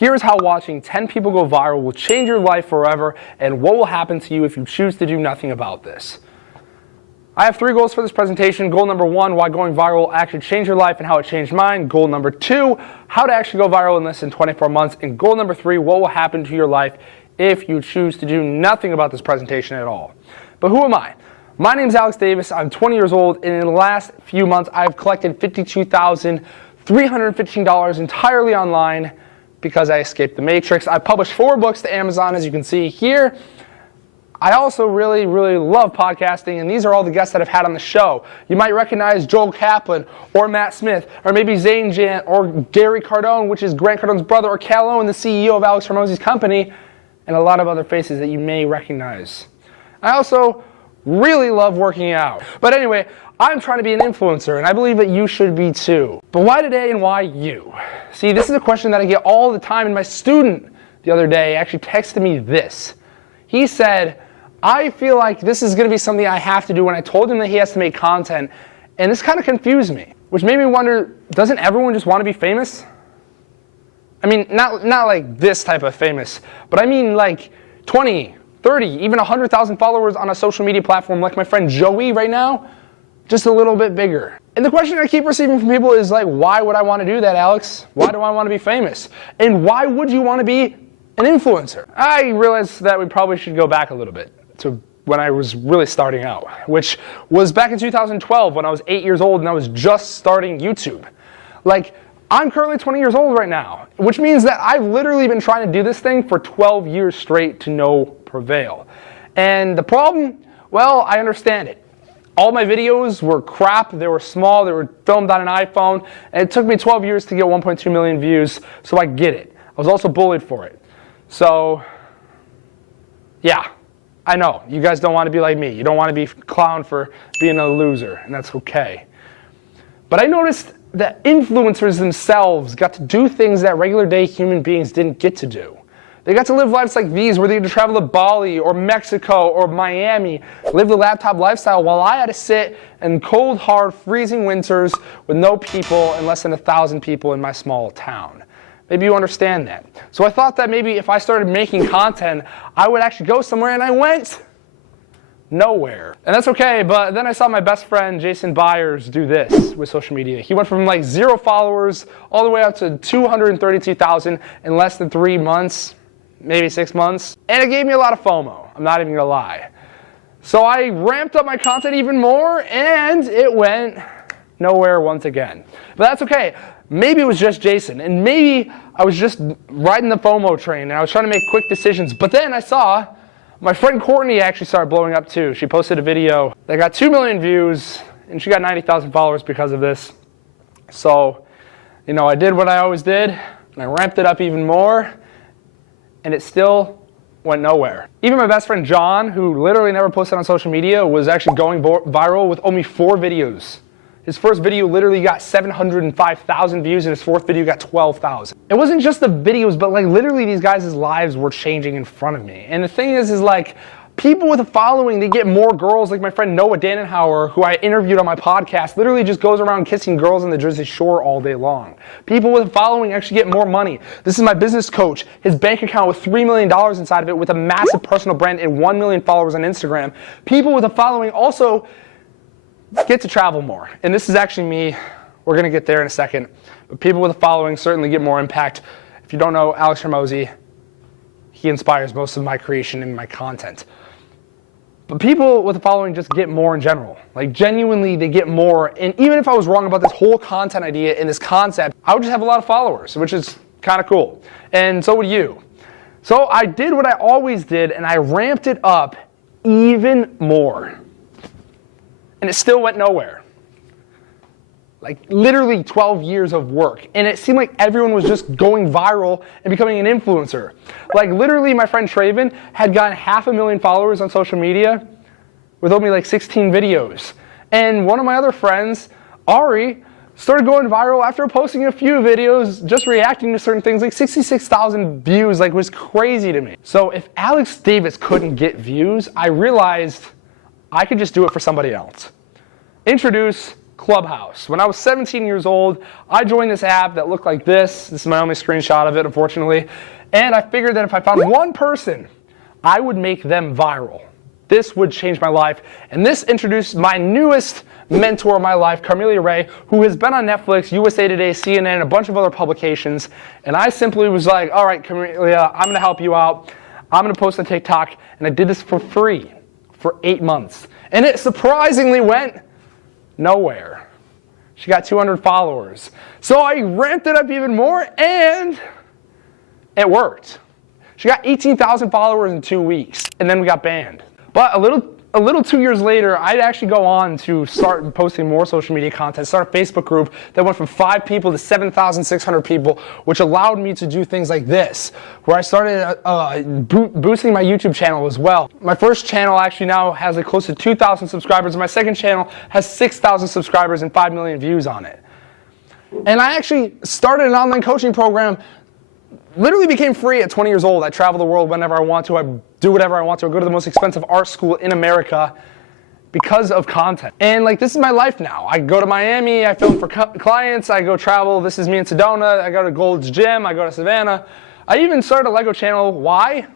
Here's how watching 10 people go viral will change your life forever and what will happen to you if you choose to do nothing about this. I have 3 goals for this presentation. Goal number 1, why going viral will actually change your life and how it changed mine. Goal number 2, how to actually go viral in less than 24 months. And goal number 3, what will happen to your life if you choose to do nothing about this presentation at all. But who am I? My name is Alex Davis. I'm 20 years old, and in the last few months, I've collected $52,315 entirely online because I escaped the matrix. I published 4 books to Amazon, as you can see here. I also really love podcasting, and these are all the guests that I've had on the show. You might recognize Joel Kaplan, or Matt Smith, or maybe Zane Jant, or Gary Cardone, which is Grant Cardone's brother, or Cal Owen, the CEO of alexhormozi's company, and a lot of other faces that you may recognize. I also really love working out. But anyway, I'm trying to be an influencer, and I believe that you should be too. But why today and why you? See, this is a question that I get all the time, and my student the other day actually texted me this. He said, I feel like this is going to be something I have to do, when I told him that he has to make content, and this kind of confused me, which made me wonder, doesn't everyone just want to be famous? I mean, not like this type of famous, but I mean like 20, 30, even 100,000 followers on a social media platform like my friend Joey right now, just a little bit bigger. And the question I keep receiving from people is like, why would I want to do that, Alex? Why do I want to be famous? And why would you want to be an influencer? I realized that we probably should go back a little bit to when I was really starting out, which was back in 2012 when I was 8 years old and I was just starting YouTube. Like, I'm currently 20 years old right now, which means that I've literally been trying to do this thing for 12 years straight to no prevail. And the problem, well, I understand it. All my videos were crap, they were small, they were filmed on an iPhone, and it took me 12 years to get 1.2 million views, so I get it. I was also bullied for it. So, yeah, I know, you guys don't want to be like me. You don't want to be clowned for being a loser, and that's okay. But I noticed that influencers themselves got to do things that regular day human beings didn't get to do. They got to live lives like these, where they get to travel to Bali or Mexico or Miami, live the laptop lifestyle, while I had to sit in cold, hard, freezing winters with no people and less than 1,000 people in my small town. Maybe you understand that. So I thought that maybe if I started making content, I would actually go somewhere, and I went nowhere. And that's okay, but then I saw my best friend Jason Byers do this with social media. He went from like 0 followers all the way up to 232,000 in less than 3 months, maybe 6 months. And it gave me a lot of FOMO, I'm not even gonna lie. So I ramped up my content even more, and it went nowhere once again. But that's okay. Maybe it was just Jason, and maybe I was just riding the FOMO train, and I was trying to make quick decisions. But then I saw my friend Courtney actually started blowing up too. She posted a video that got 2 million views, and she got 90,000 followers because of this. So, you know, I did what I always did, and I ramped it up even more, and it still went nowhere. Even my best friend John, who literally never posted on social media, was actually going viral with only 4 videos. His first video literally got 705,000 views, and his 4th video got 12,000. It wasn't just the videos, but like literally these guys' lives were changing in front of me. And the thing is like, people with a following, they get more girls. Like my friend Noah Dannenhauer, who I interviewed on my podcast, literally just goes around kissing girls on the Jersey Shore all day long. People with a following actually get more money. This is my business coach. His bank account with $3 million inside of it, with a massive personal brand and 1 million followers on Instagram. People with a following also get to travel more. And this is actually me. We're going to get there in a second. But people with a following certainly get more impact. If you don't know Alex Hormozi, he inspires most of my creation and my content. But people with a following just get more in general. Like genuinely, they get more. And even if I was wrong about this whole content idea and this concept, I would just have a lot of followers, which is kind of cool. And so would you. So I did what I always did, and I ramped it up even more. And it still went nowhere. Like literally 12 years of work. And it seemed like everyone was just going viral and becoming an influencer. Like literally my friend Traven had gotten 500,000 followers on social media with only like 16 videos. And one of my other friends, Ari, started going viral after posting a few videos, just reacting to certain things, like 66,000 views, like was crazy to me. So if Alex Davis couldn't get views, I realized I could just do it for somebody else. Introduce Clubhouse. When I was 17 years old, I joined this app that looked like this. This is my only screenshot of it, unfortunately. And I figured that if I found one person, I would make them viral. This would change my life. And this introduced my newest mentor of my life, Carmelia Ray, who has been on Netflix, USA Today, CNN, and a bunch of other publications. And I simply was like, all right, Carmelia, I'm going to help you out. I'm going to post on TikTok. And I did this for free for 8 months. And it surprisingly went nowhere. She got 200 followers. So I ramped it up even more, and it worked. She got 18,000 followers in 2 weeks, and then we got banned. But a little 2 years later, I'd actually go on to start posting more social media content, start a Facebook group that went from 5 people to 7,600 people, which allowed me to do things like this, where I started boosting my YouTube channel as well. My first channel actually now has like close to 2,000 subscribers, and my second channel has 6,000 subscribers and 5 million views on it. And I actually started an online coaching program. Literally became free at 20 years old. I travel the world whenever I want to. I do whatever I want to. I go to the most expensive art school in America because of content. And like, this is my life now. I go to Miami. I film for clients. I go travel. This is me in Sedona. I go to Gold's Gym. I go to Savannah. I even started a Lego channel. Why?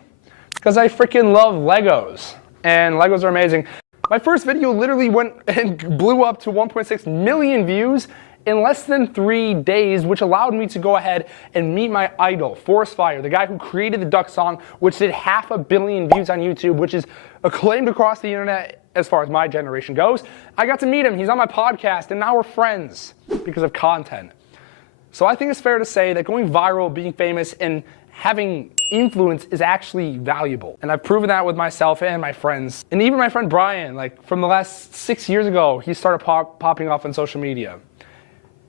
Because I freaking love Legos. And Legos are amazing. My first video literally went and blew up to 1.6 million views in less than 3 days, which allowed me to go ahead and meet my idol, Forest Fire, the guy who created the Duck Song, which did 500 million views on YouTube, which is acclaimed across the internet as far as my generation goes. I got to meet him. He's on my podcast, and now we're friends because of content. So I think it's fair to say that going viral, being famous, and having influence is actually valuable. And I've proven that with myself and my friends. And even my friend Brian, like from the last 6 years ago, he started popping off on social media.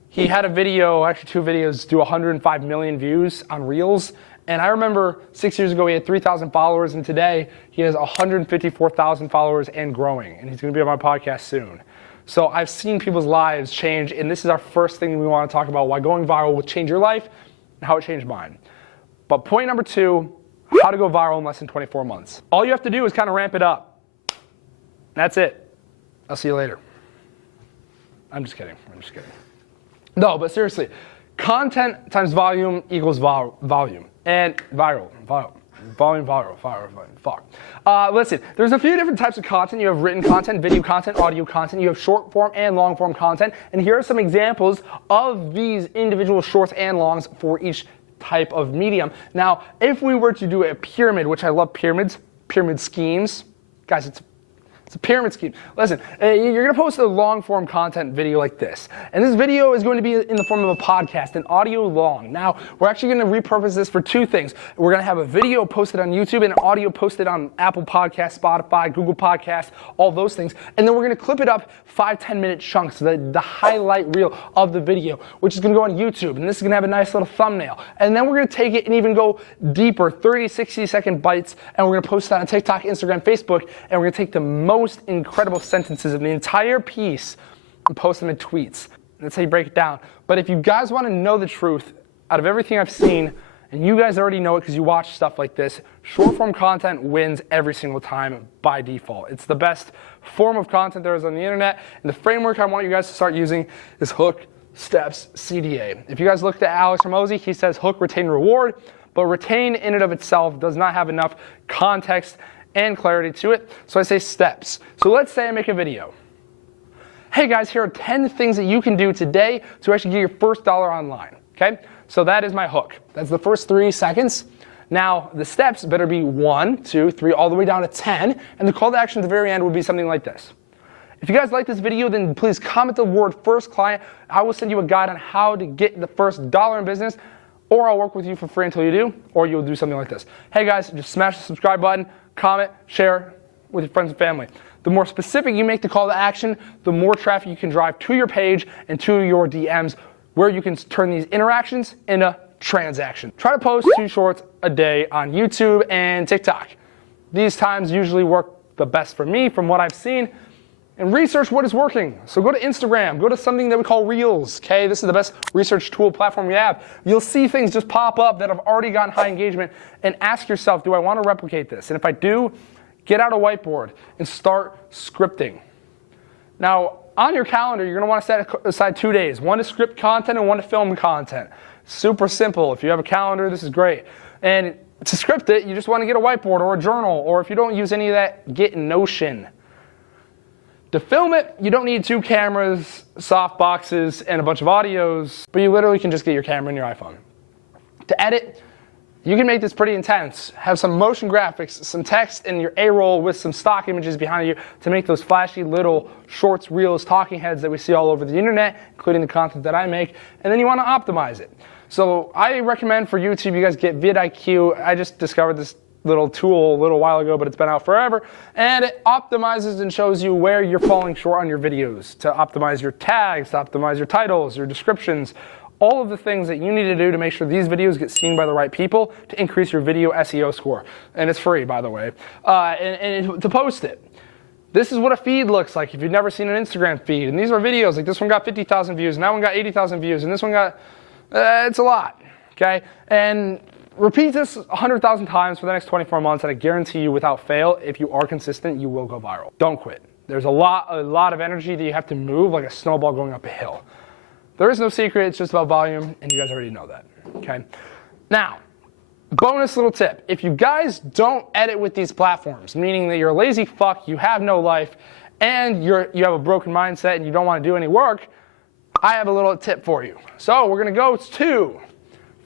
He had a video, actually 2 videos, do 105 million views on Reels. And I remember 6 years ago he had 3,000 followers, and today he has 154,000 followers and growing. And he's going to be on my podcast soon. So I've seen people's lives change, and this is our first thing we want to talk about, why going viral will change your life and how it changed mine. But point number 2, how to go viral in less than 24 months. All you have to do is kind of ramp it up. That's it. I'll see you later. I'm just kidding. No, but seriously, content times volume equals volume. And viral. Listen, there's a few different types of content. You have written content, video content, audio content. You have short form and long form content. And here are some examples of these individual shorts and longs for each type of medium. Now, if we were to do a pyramid, which I love pyramids, pyramid schemes, guys, it's a pyramid scheme. Listen, you're going to post a long-form content video like this. And this video is going to be in the form of a podcast, an audio long. Now, we're actually going to repurpose this for 2 things. We're going to have a video posted on YouTube and an audio posted on Apple Podcasts, Spotify, Google Podcasts, all those things. And then we're going to clip it up 5-10 minute chunks, the highlight reel of the video, which is going to go on YouTube. And this is going to have a nice little thumbnail. And then we're going to take it and even go deeper, 30, 60-second bites, and we're going to post that on TikTok, Instagram, Facebook, and we're going to take the most incredible sentences of the entire piece and post them in tweets. That's how you break it down. But if you guys want to know the truth, out of everything I've seen, and you guys already know it because you watch stuff like this, short form content wins every single time by default. It's the best form of content there is on the internet, and the framework I want you guys to start using is hook, steps, CDA. If you guys looked at Alexhormozi, he says hook, retain, reward, but retain in and of itself does not have enough context and clarity to it, so I say steps. So let's say I make a video. Hey guys, here are 10 things that you can do today to actually get your first dollar online, okay? So that is my hook. That's the first 3 seconds. Now, the steps better be 1, 2, 3, all the way down to 10, and the call to action at the very end would be something like this. If you guys like this video, then please comment the word first client. I will send you a guide on how to get the first dollar in business, or I'll work with you for free until you do, or you'll do something like this. Hey guys, just smash the subscribe button, comment, share with your friends and family. The more specific you make the call to action, the more traffic you can drive to your page and to your DMs, where you can turn these interactions into transactions. Try to post 2 shorts a day on YouTube and TikTok. These times usually work the best for me from what I've seen. And research what is working. So go to Instagram, go to something that we call Reels, okay? This is the best research tool platform we have. You'll see things just pop up that have already gotten high engagement, and ask yourself, do I want to replicate this? And if I do, get out a whiteboard and start scripting. Now, on your calendar, you're going to want to set aside 2 days, one to script content and one to film content. Super simple. If you have a calendar, this is great. And to script it, you just want to get a whiteboard or a journal, or if you don't use any of that, get Notion. To film it, you don't need 2 cameras, soft boxes, and a bunch of audios, but you literally can just get your camera and your iPhone. To edit, you can make this pretty intense. Have some motion graphics, some text in your A-roll with some stock images behind you to make those flashy little shorts, reels, talking heads that we see all over the internet, including the content that I make, and then you want to optimize it. So I recommend for YouTube, you guys get vidIQ. I just discovered this little tool a little while ago, but it's been out forever, and it optimizes and shows you where you're falling short on your videos, to optimize your tags, to optimize your titles, your descriptions, all of the things that you need to do to make sure these videos get seen by the right people to increase your video SEO score. And it's free, by the way, and to post it. This is what a feed looks like if you've never seen an Instagram feed. And these are videos, like this one got 50,000 views, and that one got 80,000 views, and this one got, it's a lot, okay? And repeat this 100,000 times for the next 24 months, and I guarantee you, without fail, if you are consistent, you will go viral. Don't quit. There's a lot of energy that you have to move like a snowball going up a hill. There is no secret, it's just about volume, and you guys already know that, okay? Now, bonus little tip. If you guys don't edit with these platforms, meaning that you're a lazy fuck, you have no life, and you have a broken mindset and you don't want to do any work, I have a little tip for you. So we're going to go to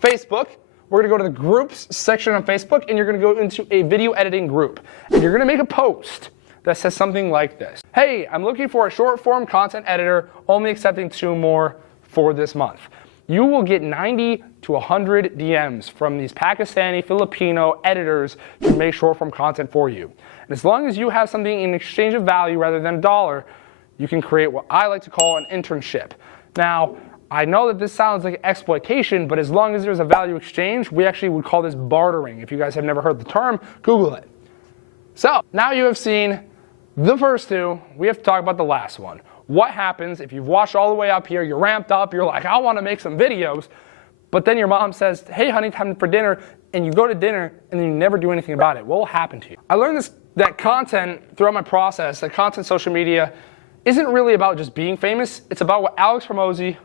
Facebook. We're going to go to the groups section on Facebook, and you're going to go into a video editing group. And you're going to make a post that says something like this. Hey, I'm looking for a short form content editor, only accepting 2 more for this month. You will get 90 to 100 DMs from these Pakistani, Filipino editors to make short form content for you. And as long as you have something in exchange of value rather than $1, you can create what I like to call an internship. Now, I know that this sounds like exploitation, but as long as there's a value exchange, we actually would call this bartering. If you guys have never heard the term, Google it. So, now you have seen the first 2, we have to talk about the last one. What happens if you've watched all the way up here, you're ramped up, you're like, I want to make some videos, but then your mom says, hey honey, time for dinner, and you go to dinner and then you never do anything about it. What will happen to you? I learned that content throughout my process, that content social media isn't really about just being famous. It's about what Alex Hormozi,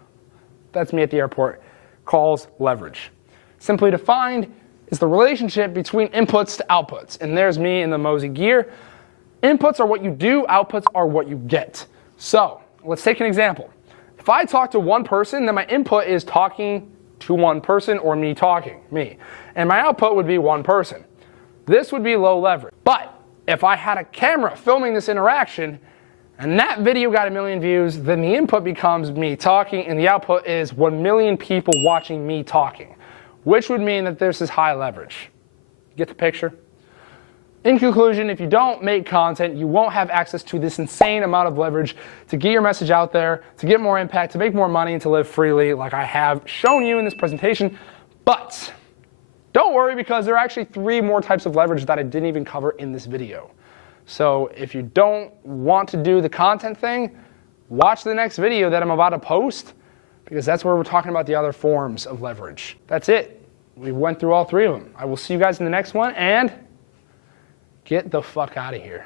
that's me at the airport, calls leverage. Simply defined is the relationship between inputs to outputs. And there's me in the Mozi gear. Inputs are what you do, outputs are what you get. So, let's take an example. If I talk to one person, then my input is talking to one person, or me talking, me. And my output would be one person. This would be low leverage. But if I had a camera filming this interaction, and that video got 1 million views, then the input becomes me talking, and the output is 1 million people watching me talking, which would mean that this is high leverage. Get the picture? In conclusion, if you don't make content, you won't have access to this insane amount of leverage to get your message out there, to get more impact, to make more money, and to live freely like I have shown you in this presentation. But don't worry, because there are actually 3 more types of leverage that I didn't even cover in this video. So if you don't want to do the content thing, watch the next video that I'm about to post, because that's where we're talking about the other forms of leverage. That's it. We went through all 3 of them. I will see you guys in the next one, and get the fuck out of here.